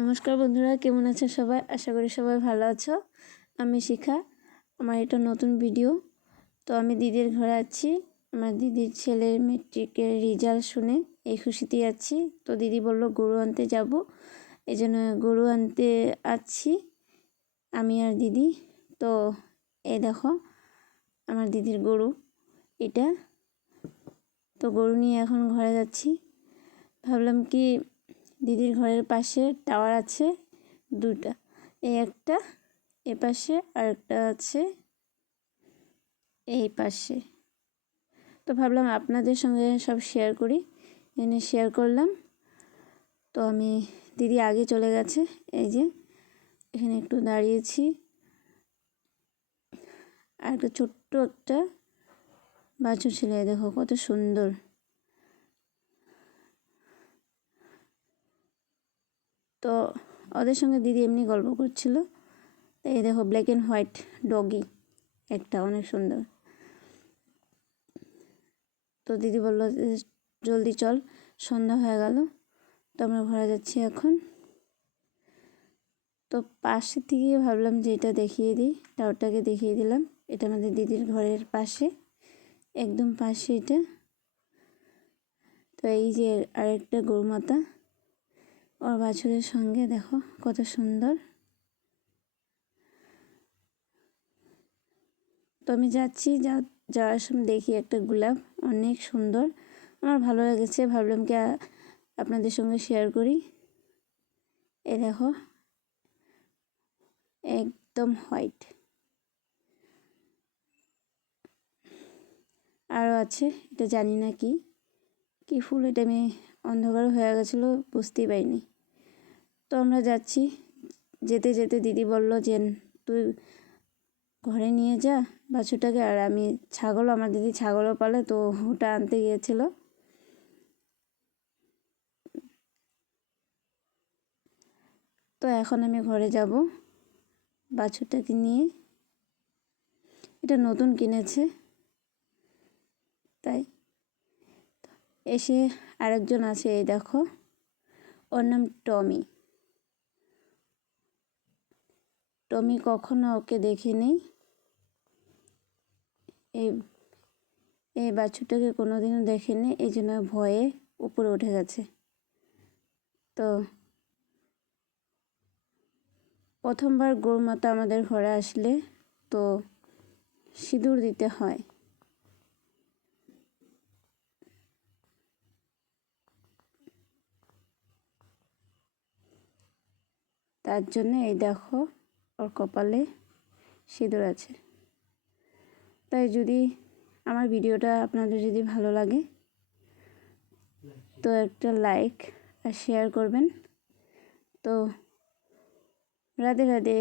নমস্কার বন্ধুরা, কেমন আছো সবাই? আশা করি সবাই ভালো আছো। আমি শিখা, আমার এটা নতুন ভিডিও। তো আমি দিদির ঘরে আছি, আমার দিদির ছেলের মেট্রিকের রেজাল্ট শুনে এই খুশিতে আছি। তো দিদি বলল গরু আনতে যাব, এই জন্য গরু আনতে আছি আমি আর দিদি। তো এই দেখো আমার দিদির গরু এটা। তো গরু নিয়ে এখন ঘরে যাচ্ছি। ভাবলাম কি দিদির ঘরের পাশে টাওয়ার আছে দুটা, এই একটা এ পাশে আর একটা আছে এই পাশে। তো ভাবলাম আপনাদের সঙ্গে সব শেয়ার করি, এনে শেয়ার করলাম। তো আমি দিদি আগে চলে গেছে, এই যে এখানে একটু দাঁড়িয়েছি। আর একটা ছোট্ট একটা বাছুর ছেলে, দেখো কত সুন্দর। তো ওদের সঙ্গে দিদি এমনি গল্প করছিল। এই দেখো ব্ল্যাক অ্যান্ড হোয়াইট ডগি একটা, অনেক সুন্দর। তো দিদি বললো জলদি চল, সন্ধ্যা হয়ে গেল। তো আমরা ঘরে যাচ্ছি এখন। তো পাশে থেকে ভাবলাম যে এটা দেখিয়ে দিই, টাওয়ারটাকে দেখিয়ে দিলাম। এটা আমাদের দিদির ঘরের পাশে, একদম পাশে এটা। তো এই যে আরেকটা গরুমাতা ওর বাছুরের সঙ্গে, দেখো কত সুন্দর। তো আমি যাচ্ছি, যাওয়ার সময় দেখি একটা গোলাপ, অনেক সুন্দর, আমার ভালো লেগেছে। ভাবলাম কি আপনাদের সঙ্গে শেয়ার করি। এই দেখো একদম হোয়াইট। আরও আছে, এটা জানি না কি কি ফুল, এটা আমি অন্ধকার হয়ে গেছিলো, বুঝতেই পারিনি। তো আমরা যাচ্ছি, যেতে যেতে দিদি বলল যে তুই ঘরে নিয়ে যা বাছুরটাকে। আর আমি ছাগলও, আমার দিদি ছাগলও পালে, তো ওটা আনতে গিয়েছিল। তো এখন আমি ঘরে যাব বাছুরটাকে নিয়ে। এটা নতুন কিনেছে, তাই। এসে আরেকজন আছে, এই দেখো ওর নাম টমি। টমি কখনো ওকে দেখিনি, এই বাছুরটাকে কোনোদিনও দেখেনি, এই জন্য ভয়ে উপরে উঠে গেছে। তো প্রথমবার গরুমাতা আমাদের ঘরে আসলে তো সিঁদুর দিতে হয়। তার জন্য এই দেখো ওর কপালে সিঁদুর আছে। তাই যদি আমার ভিডিওটা আপনাদের যদি ভালো লাগে তো একটা লাইক আর শেয়ার করবেন। তো রাধে রাধে।